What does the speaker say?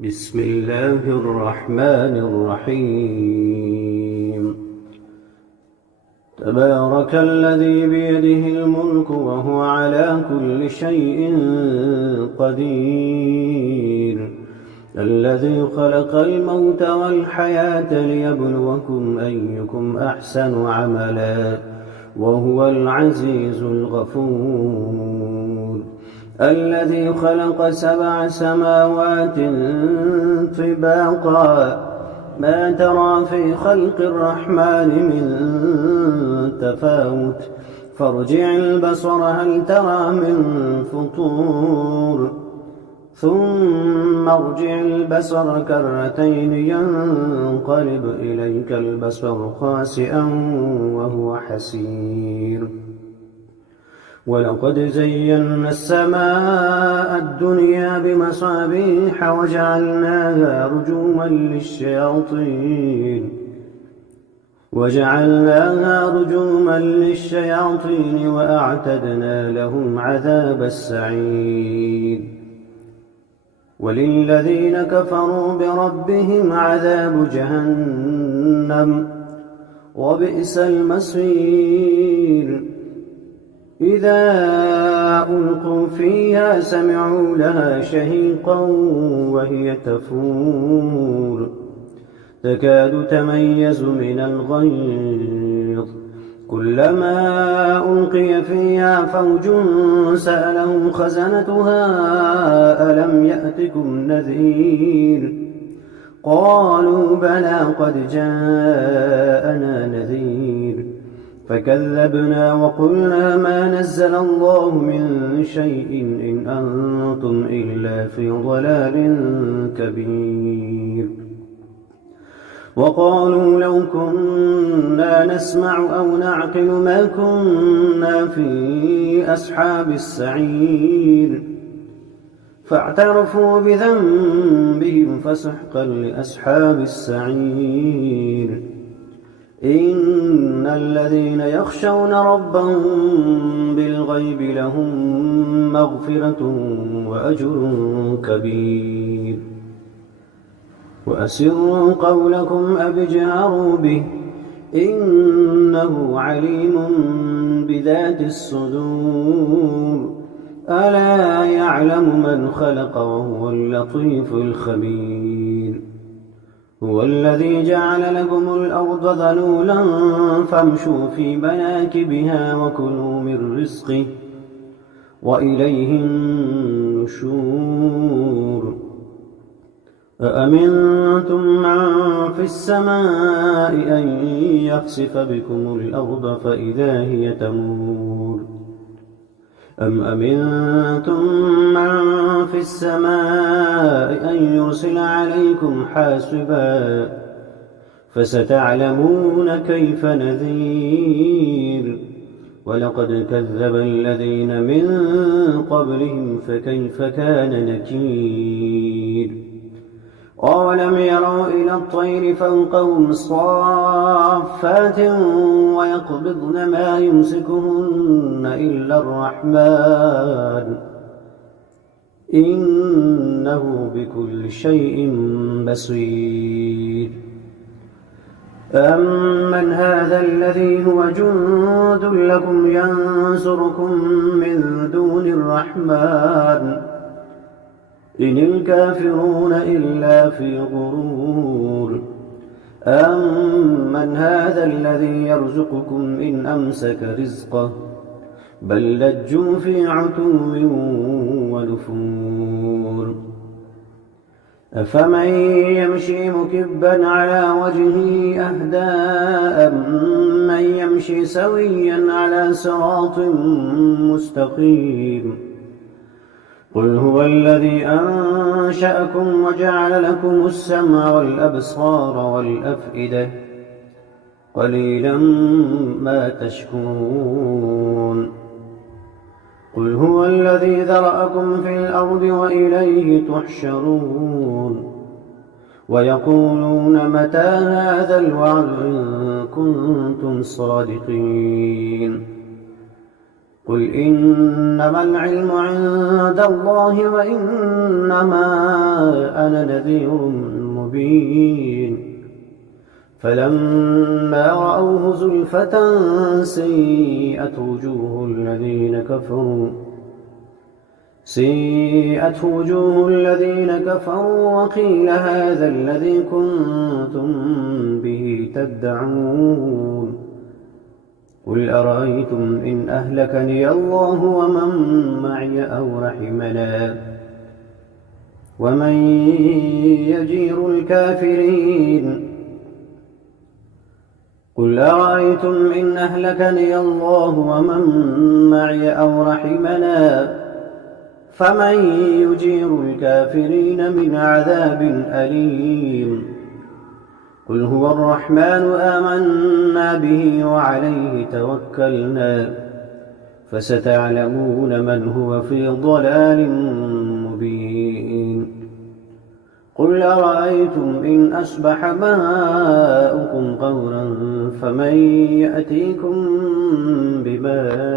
بسم الله الرحمن الرحيم تبارك الذي بيده الملك وهو على كل شيء قدير الذي خلق الموت والحياة ليبلوكم أيكم أحسن عملا وهو العزيز الغفور الذي خلق 7 سماوات طباقا ما ترى في خلق الرحمن من تفاوت فارجع البصر هل ترى من فطور ثم ارجع البصر كرتين ينقلب إليك البصر خاسئا وهو حسير ولقد زينا السماء الدنيا بمصابيح وجعلناها رجوما للشياطين وأعتدنا لهم عذاب السعير وللذين كفروا بربهم عذاب جهنم وبئس المصير إذا ألقوا فيها سمعوا لها شهيقا وهي تفور تكاد تميز من الغيظ كلما ألقي فيها فوج سألهم خزنتها ألم يأتكم نذير قالوا بلى قد جاءنا نذير فكذبنا وقلنا ما نزل الله من شيء إن أنتم إلا في ضلال كبير وقالوا لو كنا نسمع أو نعقل ما كنا في أصحاب السعير فاعترفوا بذنبهم فسحقا لأصحاب السعير إن الذين يخشون ربهم بالغيب لهم مغفرة وأجر كبير وأسروا قولكم أو اجهروا به إنه عليم بذات الصدور ألا يعلم من خلق وهو اللطيف الخبير هو الذي جعل لكم الأرض ذلولا فامشوا في مناكبها وكلوا من رزقه وإليه النشور أأمنتم من في السماء أن يخسف بكم الأرض فإذا هي تمور أم أمنتم من في السماء أن يرسل عليكم حاسبا فستعلمون كيف نذير ولقد كذب الذين من قبلهم فكيف كان نكير أولم يروا إلى الطير فوقهم صافات ويقبضن ما يمسكهن إلا الرحمن إنه بكل شيء بصير أمن هذا الذي هو جند لكم ينصركم من دون الرحمن إن الكافرون إلا في غرور أمن هذا الذي يرزقكم إن أمسك رزقه بل لجوا في عتو ونفور أفمن يمشي مكبا على وجهه أهدى أمن يمشي سويا على صراط مستقيم قل هو الذي أنشأكم وجعل لكم السمع والأبصار والأفئدة قليلا ما تشكرون قل هو الذي ذرأكم في الأرض وإليه تحشرون ويقولون متى هذا الوعد إن كنتم صادقين قل إنما العلم عند الله وإنما أنا نذير مبين فلما رأوه زلفة سيئت وجوه الذين كفروا وقيل هذا الذي كنتم به تدعون قل أرأيتم إن أهلكني الله ومن معي أو رحمنا ومن يجير الكافرين قل أرأيتم إن أهلكني الله ومن معي أو رحمنا فمن يجير الكافرين من عذاب أليم قل هو الرحمن آمنا به وعليه توكلنا فستعلمون من هو في ضلال مبين قل أرأيتم إن أصبح ماؤكم غورا فمن يأتيكم بماء